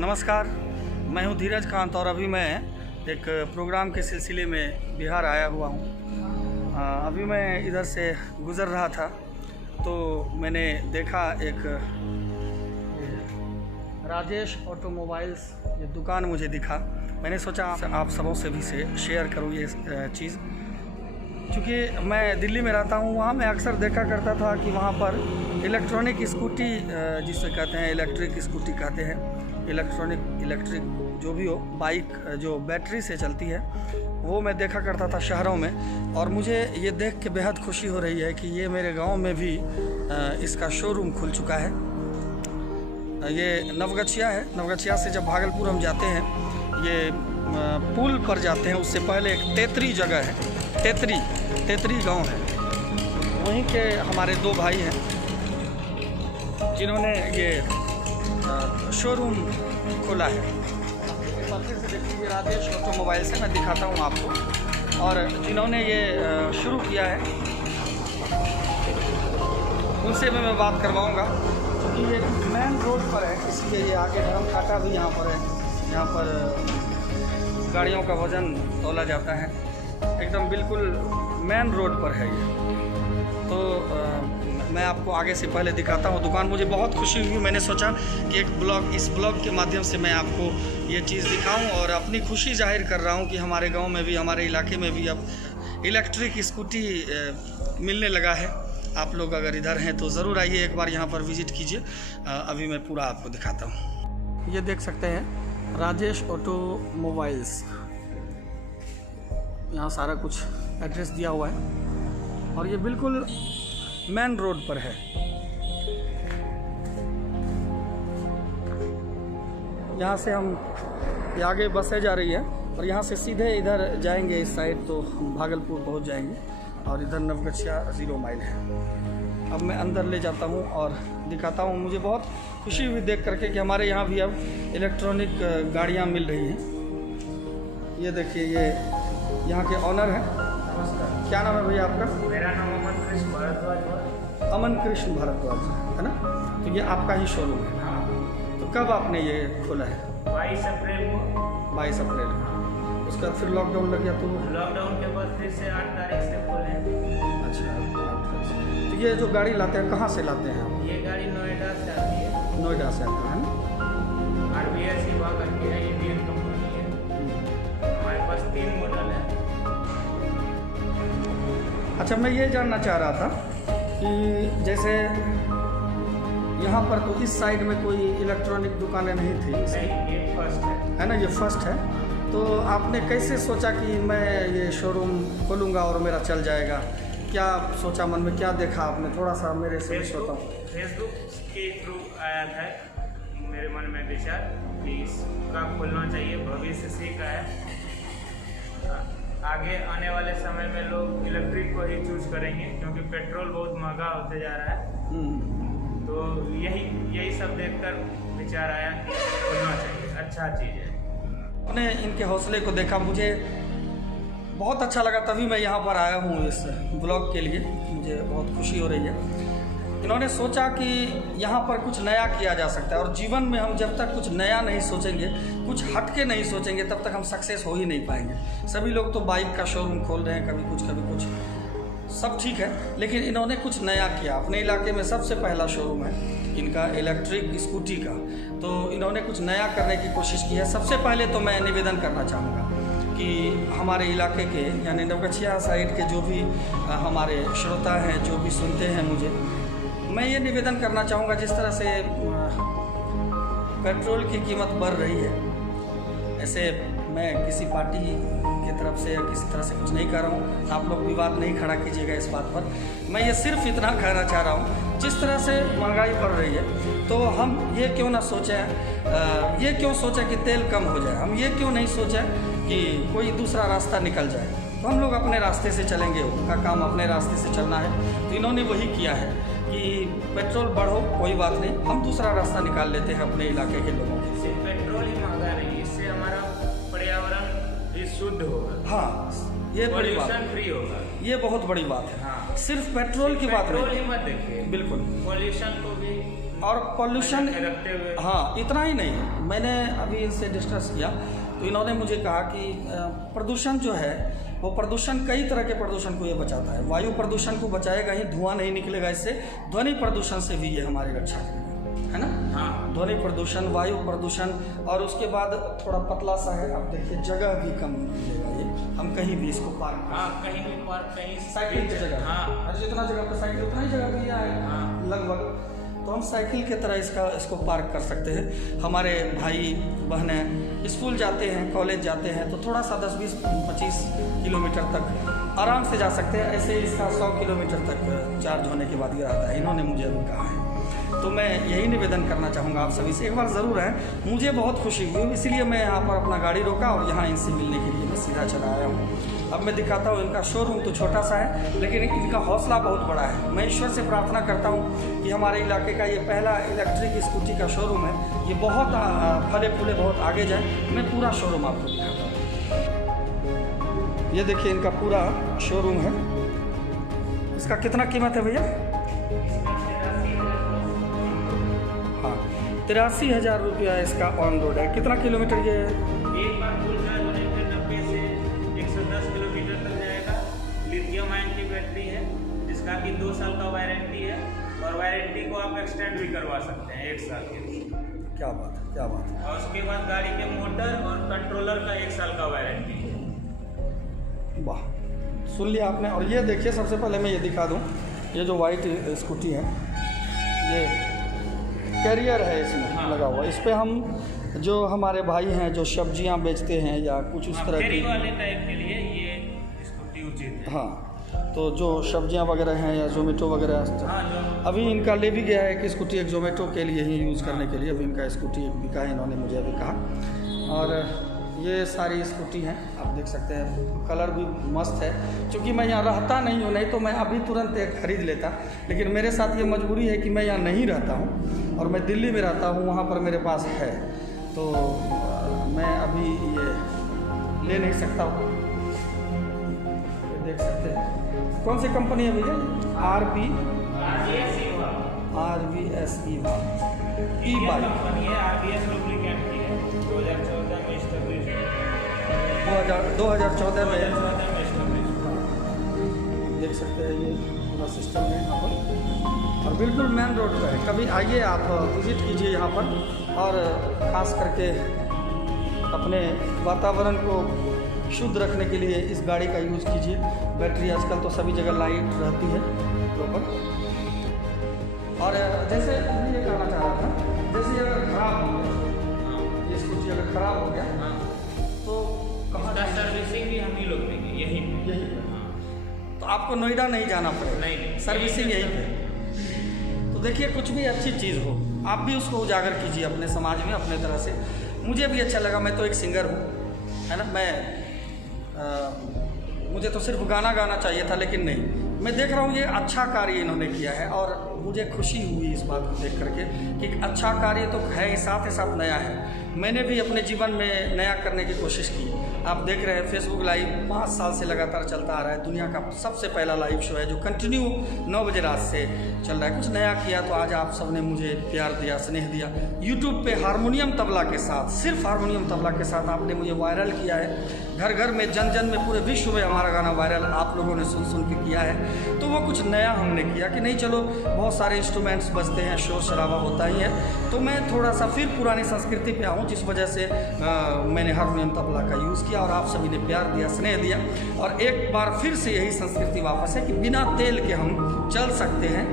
नमस्कार, मैं हूं धीरज कांत और अभी मैं एक प्रोग्राम के सिलसिले में बिहार आया हुआ हूं। अभी मैं इधर से गुज़र रहा था तो मैंने देखा एक राजेश ऑटोमोबाइल्स ये दुकान मुझे दिखा। मैंने सोचा आप सबों से भी शेयर करूं ये चीज़, क्योंकि मैं दिल्ली में रहता हूं। वहां मैं अक्सर देखा करता था कि वहां पर इलेक्ट्रॉनिक स्कूटी जिसे कहते हैं, इलेक्ट्रिक स्कूटी कहते हैं, इलेक्ट्रिक जो भी हो, बाइक जो बैटरी से चलती है, वो मैं देखा करता था शहरों में। और मुझे ये देख के बेहद खुशी हो रही है कि ये मेरे गांव में भी इसका शोरूम खुल चुका है। ये नवगछिया है। नवगछिया से जब भागलपुर हम जाते हैं, ये पुल पर जाते हैं, उससे पहले एक तेतरी जगह है, तेतरी गांव है। वहीं के हमारे दो भाई हैं जिन्होंने ये शोरूम खोला है। पीछे से देखिए, राजेश ऑटोमोबाइल से मैं दिखाता हूँ आपको। और जिन्होंने ये शुरू किया है उनसे मैं बात करवाऊँगा, क्योंकि ये मेन रोड पर है, इसलिए ये आगे धर्मकाटा भी यहाँ पर है। यहाँ पर गाड़ियों का वज़न तोला जाता है, एकदम बिल्कुल मेन रोड पर है ये। तो मैं आपको आगे से पहले दिखाता हूँ दुकान। मुझे बहुत खुशी हुई, मैंने सोचा कि इस ब्लॉग के माध्यम से मैं आपको ये चीज़ दिखाऊं और अपनी खुशी जाहिर कर रहा हूँ कि हमारे गांव में भी, हमारे इलाके में भी अब इलेक्ट्रिक स्कूटी मिलने लगा है। आप लोग अगर इधर हैं तो ज़रूर आइए, एक बार यहाँ पर विज़िट कीजिए। अभी मैं पूरा आपको दिखाता हूँ। ये देख सकते हैं राजेश ऑटोमोबाइल्स, यहाँ सारा कुछ एड्रेस दिया हुआ है और ये बिल्कुल मेन रोड पर है। यहाँ से हम आगे बसें जा रही है और यहाँ से सीधे इधर जाएंगे इस साइड तो हम भागलपुर पहुँच जाएंगे, और इधर नवगछिया 0 माइल है। अब मैं अंदर ले जाता हूँ और दिखाता हूँ। मुझे बहुत खुशी हुई देख करके कि हमारे यहाँ भी अब इलेक्ट्रॉनिक गाड़ियाँ मिल रही हैं। ये देखिए, ये यहाँ के ऑनर हैं। क्या नाम है भैया आपका? मेरा नाम अमन कृष्ण भारद्वाज है ना? तो ये आपका ही शोरूम है। हाँ। तो कब आपने ये खोला है? 22 अप्रैल को। 22 अप्रैल। उसके बाद फिर लॉकडाउन लग गया तो लॉकडाउन के बाद फिर से 8 तारीख से खोले। अच्छा। तो ये जो गाड़ी लाते हैं, कहाँ से लाते हैं आप? ये गाड़ी नोएडा से आती है। नोएडा से आता है ना? RBS सेवा करके है, इंडियन कंपनी है। हमारे पास 3 मॉडल है। अच्छा, मैं ये जानना चाह रहा था कि जैसे यहाँ पर तो इस साइड में कोई इलेक्ट्रॉनिक दुकानें नहीं थी। नहीं, ये फर्स्ट है ना? ये फर्स्ट है। तो आपने कैसे सोचा कि मैं ये शोरूम खोलूँगा और मेरा चल जाएगा? क्या सोचा मन में, क्या देखा आपने? थोड़ा सा मेरे से बताओ। फेसबुक के थ्रू आया था मेरे मन में विचार कि इसका खोलना चाहिए, भविष्य से का है। आगे आने वाले समय में लोग इलेक्ट्रिक को ही चूज करेंगे, क्योंकि पेट्रोल बहुत महंगा होते जा रहा है। तो यही सब देखकर विचार आया कि खोलना चाहिए, अच्छा चीज़ है। मैंने इनके हौसले को देखा, मुझे बहुत अच्छा लगा, तभी मैं यहाँ पर आया हूँ इस ब्लॉग के लिए। मुझे बहुत खुशी हो रही है। इन्होंने सोचा कि यहाँ पर कुछ नया किया जा सकता है, और जीवन में हम जब तक कुछ नया नहीं सोचेंगे, कुछ हटके नहीं सोचेंगे, तब तक हम सक्सेस हो ही नहीं पाएंगे। सभी लोग तो बाइक का शोरूम खोल रहे हैं, कभी कुछ, सब ठीक है, लेकिन इन्होंने कुछ नया किया। अपने इलाके में सबसे पहला शोरूम है इनका इलेक्ट्रिक स्कूटी का, तो इन्होंने कुछ नया करने की कोशिश की है। सबसे पहले तो मैं निवेदन करना चाहूँगा कि हमारे इलाके के, यानी नवगछिया साइड के जो भी हमारे श्रोता हैं, जो भी सुनते हैं मुझे, मैं ये निवेदन करना चाहूँगा, जिस तरह से पेट्रोल की कीमत बढ़ रही है, ऐसे मैं किसी पार्टी की तरफ से या किसी तरह से कुछ नहीं कर रहा हूँ। आप लोग विवाद नहीं खड़ा कीजिएगा इस बात पर। मैं ये सिर्फ इतना कहना चाह रहा हूँ, जिस तरह से महंगाई बढ़ रही है, तो हम ये क्यों ना सोचें, ये क्यों सोचें कि तेल कम हो जाए? हम ये क्यों नहीं सोचें कि कोई दूसरा रास्ता निकल जाए? तो हम लोग अपने रास्ते से चलेंगे, उनका काम अपने रास्ते से चलना है। तो इन्होंने वही किया है कि पेट्रोल बढ़ो कोई बात नहीं, हम दूसरा रास्ता निकाल लेते हैं अपने इलाके के लोगों के। सिर्फ पेट्रोल ही महंगा नहीं, इससे हमारा पर्यावरण भी शुद्ध होगा। हाँ, ये बड़ी बात, पॉल्यूशन फ्री होगा। ये बहुत बड़ी बात है। हाँ, सिर्फ पेट्रोल की बात पेट्रोल नहीं, ही मत देखिए, बिल्कुल पॉल्यूशन को भी और पॉल्यूशन रखते हुए। हाँ, इतना ही नहीं, मैंने अभी इनसे डिस्कस किया तो इन्होंने मुझे कहा कि प्रदूषण जो है वो प्रदूषण कई तरह के प्रदूषण को ये बचाता है। वायु प्रदूषण को बचाएगा ही, धुआं नहीं निकलेगा इससे, ध्वनि प्रदूषण से भी ये हमारी रक्षा करेगा, है ना। हाँ, ध्वनि प्रदूषण, वायु प्रदूषण, और उसके बाद थोड़ा पतला सा है, आप देखिए जगह भी कम मिलेगा ये, हम कहीं भी इसको पार्क, हाँ, कहीं भी पार्क, कहीं साइकिल की जगह, हाँ, और जितना जगह पर साइकिल उतना ही जगह भी है हाँ, लगभग, तो हम साइकिल की तरह इसको पार्क कर सकते हैं। हमारे भाई बहनें स्कूल जाते हैं, कॉलेज जाते हैं, तो थोड़ा सा 10, 20, 25 किलोमीटर तक आराम से जा सकते हैं। ऐसे इसका 100 किलोमीटर तक चार्ज होने के बाद ये आता है, इन्होंने मुझे अभी कहा है। तो मैं यही निवेदन करना चाहूँगा आप सभी से, एक बार ज़रूर है, मुझे बहुत खुशी हुई, इसलिए मैं यहाँ पर अपना गाड़ी रोका और यहाँ इनसे मिलने के लिए मैं सीधा चला आया हूँ। अब मैं दिखाता हूँ, इनका शोरूम तो छोटा सा है लेकिन इनका हौसला बहुत बड़ा है। मैं ईश्वर से प्रार्थना करता हूँ कि हमारे इलाके का ये पहला इलेक्ट्रिक स्कूटी का शोरूम है, ये बहुत फले फूले बहुत आगे जाए। मैं पूरा शोरूम आपको दिखाता हूँ। ये देखिए इनका पूरा शोरूम है। इसका कितना कीमत है भैया? हाँ, 83,000 रुपया इसका ऑन रोड है। कितना किलोमीटर ये? एक बार फुल चार्ज होने पे 90 से 110 किलोमीटर तक जाएगा। लिथियम आयन की बैटरी है जिसका कि 2 साल का वारंटी है, और वारंटी को आप एक्सटेंड भी करवा सकते हैं 1 साल के लिए। क्या बात है, क्या बात है। और उसके बाद गाड़ी के मोटर और कंट्रोलर का 1 साल का वारंटी है। वाह, सुन लिया आपने। और ये देखिए, सबसे पहले मैं ये दिखा दूँ, ये जो वाइट स्कूटी है ये कैरियर है इसमें, हाँ, लगा हुआ। इस पर हम जो हमारे भाई हैं जो सब्जियां बेचते हैं या कुछ उस तरह फेरी वाले टाइप के लिए ये स्कूटी उचित है। हाँ, तो जो सब्जियां वगैरह हैं या जोमेटो वगैरह, हाँ, अभी इनका ले भी गया है कि स्कूटी एक जोमेटो के लिए ही यूज़ करने के लिए। अभी इनका स्कूटी एक बिका है, इन्होंने मुझे अभी कहा। और ये सारी स्कूटी हैं, आप देख सकते हैं, कलर भी मस्त है। क्योंकि मैं यहाँ रहता नहीं हूँ, नहीं तो मैं अभी तुरंत एक खरीद लेता, लेकिन मेरे साथ ये मजबूरी है कि मैं यहाँ नहीं रहता हूँ और मैं दिल्ली में रहता हूँ, वहाँ पर मेरे पास है, तो मैं अभी ये ले नहीं सकता हूँ। देख सकते हैं कौन सी कंपनी है भैया? RBS ई-बाइक कंपनी है, RBS लुब्रिकेंट की है, 2014 में एस्टेब्लिश है। 2014 में एस्टेब्लिश। देख सकते हैं ये पूरा सिस्टम है यहाँ पर, और बिल्कुल मेन रोड पर है। कभी आइए, आप विजिट कीजिए यहाँ पर, और ख़ास करके अपने वातावरण को शुद्ध रखने के लिए इस गाड़ी का यूज़ कीजिए। बैटरी आजकल तो सभी जगह लाइट रहती है प्रॉपर। और जैसे मैं ये कहना चाह रहा था, जैसे अगर ख़राब हो गया, ये स्कूटी अगर ख़राब हो गया, तो कहाँ का सर्विसिंग भी हम ही लोग देंगे यहीं पे। तो आपको नोएडा नहीं जाना पड़ेगा, नहीं, सर्विसिंग यहीं पे। तो देखिए, कुछ भी अच्छी चीज़ हो आप भी उसको उजागर कीजिए अपने समाज में अपने तरह से। मुझे भी अच्छा लगा, मैं तो एक सिंगर हूँ, है ना। मुझे तो सिर्फ गाना गाना चाहिए था, लेकिन नहीं, मैं देख रहा हूँ ये अच्छा कार्य इन्होंने किया है, और मुझे खुशी हुई इस बात को देख करके कि अच्छा कार्य तो है ही, साथ ही साथ नया है। मैंने भी अपने जीवन में नया करने की कोशिश की। आप देख रहे हैं फेसबुक लाइव 5 साल से लगातार चलता आ रहा है, दुनिया का सबसे पहला लाइव शो है जो कंटिन्यू 9 बजे रात से चल रहा है। कुछ नया किया तो आज आप सबने मुझे प्यार दिया, स्नेह दिया। यूट्यूब पे हारमोनियम तबला के साथ, सिर्फ हारमोनियम तबला के साथ आपने मुझे वायरल किया है। घर घर में, जन जन में, पूरे विश्व में हमारा गाना वायरल आप लोगों ने सुन के किया है। तो वो कुछ नया हमने किया कि नहीं, चलो बहुत सारे इंस्ट्रूमेंट्स बजते हैं, शोर शराबा होता ही है, तो मैं थोड़ा सा फिर पुरानी संस्कृति पे आऊँ, जिस वजह से मैंने हारमोनियम तबला का यूज़ किया और आप सभी ने प्यार दिया, स्नेह दिया। और एक बार फिर से यही संस्कृति वापस है कि बिना तेल के हम चल सकते हैं।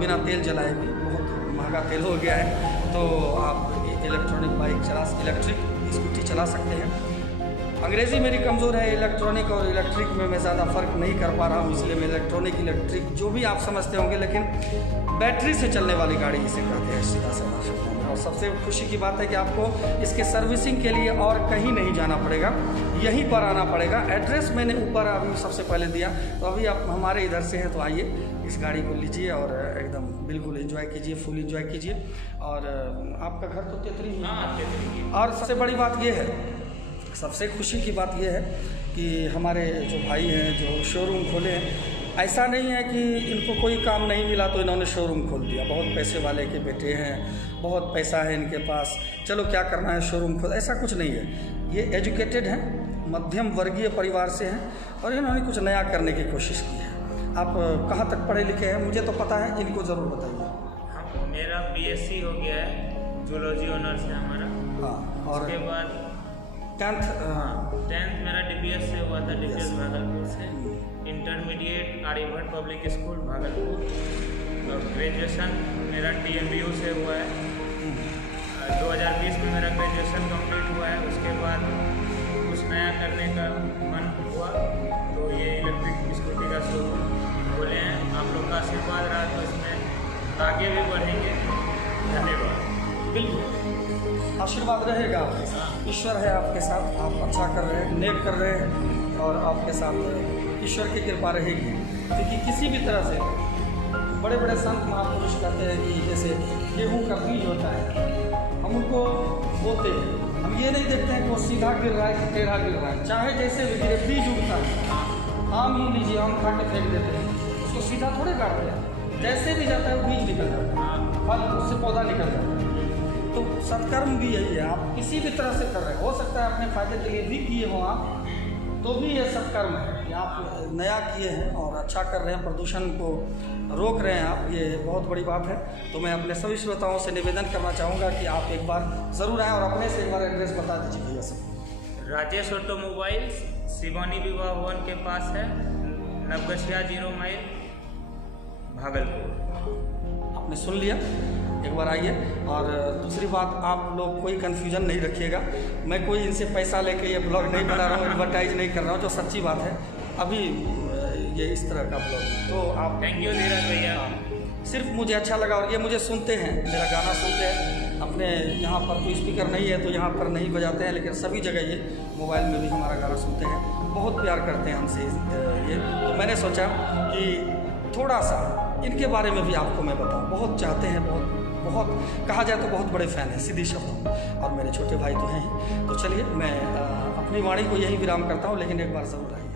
बिना तेल जलाए भी बहुत महंगा तेल हो गया है, तो आप इलेक्ट्रॉनिक बाइक इलेक्ट्रिक स्कूटी चला सकते हैं। अंग्रेज़ी मेरी कमज़ोर है, इलेक्ट्रॉनिक और इलेक्ट्रिक में मैं ज़्यादा फ़र्क नहीं कर पा रहा हूँ, इसलिए मैं इलेक्ट्रॉनिक इलेक्ट्रिक जो भी आप समझते होंगे, लेकिन बैटरी से चलने वाली गाड़ी इसे कहते हैं सीधा साधा शब्दों में। और सबसे खुशी की बात है कि आपको इसके सर्विसिंग के लिए और कहीं नहीं जाना पड़ेगा, यहीं पर आना पड़ेगा। एड्रेस मैंने ऊपर अभी सबसे पहले दिया, तो अभी आप हमारे इधर से हैं तो आइए, इस गाड़ी को लीजिए और एकदम बिल्कुल एंजॉय कीजिए, फुल एंजॉय कीजिए। और आपका घर तो तेतरी है। और सबसे बड़ी बात ये है, सबसे खुशी की बात यह है कि हमारे जो भाई हैं जो शोरूम खोले हैं, ऐसा नहीं है कि इनको कोई काम नहीं मिला तो इन्होंने शोरूम खोल दिया। बहुत पैसे वाले के बेटे हैं, बहुत पैसा है इनके पास, चलो क्या करना है शोरूम खोल, ऐसा कुछ नहीं है। ये एजुकेटेड हैं, मध्यम वर्गीय परिवार से हैं और इन्होंने कुछ नया करने की कोशिश की है। आप कहाँ तक पढ़े लिखे हैं मुझे तो पता है, इनको ज़रूर बताइए। हाँ, मेरा BSc हो गया है, जूलॉजी ऑनर्स है हमारा। हाँ, और उसके बाद 10th? हाँ, 10th मेरा DPS से हुआ था, DPS भागलपुर से। Intermediate Aryabhatta public school Bhagalpur. और ग्रेजुएशन मेरा TMBU से हुआ है। 2020 में मेरा ग्रेजुएशन कंप्लीट हुआ है। उसके बाद कुछ नया करने का मन हुआ तो ये इलेक्ट्रिक स्कूटी का शोरूम खोले हैं। आप लोग का आशीर्वाद रहा तो इसमें आगे भी बढ़ेंगे। धन्यवाद। बिल्कुल आशीर्वाद रहेगा, ईश्वर है आपके साथ, आप अच्छा कर रहे हैं, नेक कर रहे हैं और आपके साथ ईश्वर की कृपा रहेगी। क्योंकि किसी भी तरह से बड़े बड़े संत महापुरुष कहते हैं कि जैसे गेहूं का बीज होता है, हम उनको बोते हैं, हम ये नहीं देखते हैं कि वो सीधा गिर रहा है कि टेढ़ा गिर रहा है, चाहे जैसे भी गिरे बीज उगता है। आम ही लीजिए, आम खा के फेंक देते हैं, उसको सीधा थोड़े काटते हैं, जैसे भी जाता है वो बीज निकल जाता है, फल उससे पौधा निकल जाता है। तो सत्कर्म भी यही है, आप किसी भी तरह से कर रहे हैं, हो सकता है अपने फायदे के लिए भी किए हों आप, तो भी ये सत्कर्म है कि आप नया किए हैं और अच्छा कर रहे हैं, प्रदूषण को रोक रहे हैं आप, ये बहुत बड़ी बात है। तो मैं अपने सभी श्रोताओं से निवेदन करना चाहूँगा कि आप एक बार ज़रूर आएँ और अपने से एक बार एड्रेस बता दीजिए भैया से। राजेश ऑटोमोबाइल्स शिवानी विवाह भवन के पास है, नवगछिया 0 माइल भागलपुर। आपने सुन लिया, एक बार आइए। और दूसरी बात, आप लोग कोई कन्फ्यूजन नहीं रखिएगा, मैं कोई इनसे पैसा लेके ये ब्लॉग नहीं बना रहा हूँ, एडवर्टाइज नहीं कर रहा हूँ, जो सच्ची बात है। अभी ये इस तरह का ब्लॉग, तो आप थैंक यू धीरज भैया। सिर्फ मुझे अच्छा लगा और ये मुझे सुनते हैं, मेरा गाना सुनते हैं। अपने यहाँ पर कोई स्पीकर नहीं है तो यहाँ पर नहीं बजाते हैं, लेकिन सभी जगह ये मोबाइल में भी हमारा गाना सुनते हैं, बहुत प्यार करते हैं हमसे ये। तो मैंने सोचा कि थोड़ा सा इनके बारे में भी आपको मैं बताऊँ, बहुत चाहते हैं, बहुत कहा जाए तो बहुत बड़े फ़ैन हैं सीधी शब्दों में, और मेरे छोटे भाई तो हैं ही। तो चलिए मैं अपनी वाणी को यहीं विराम करता हूँ, लेकिन एक बार ज़रूर आइए।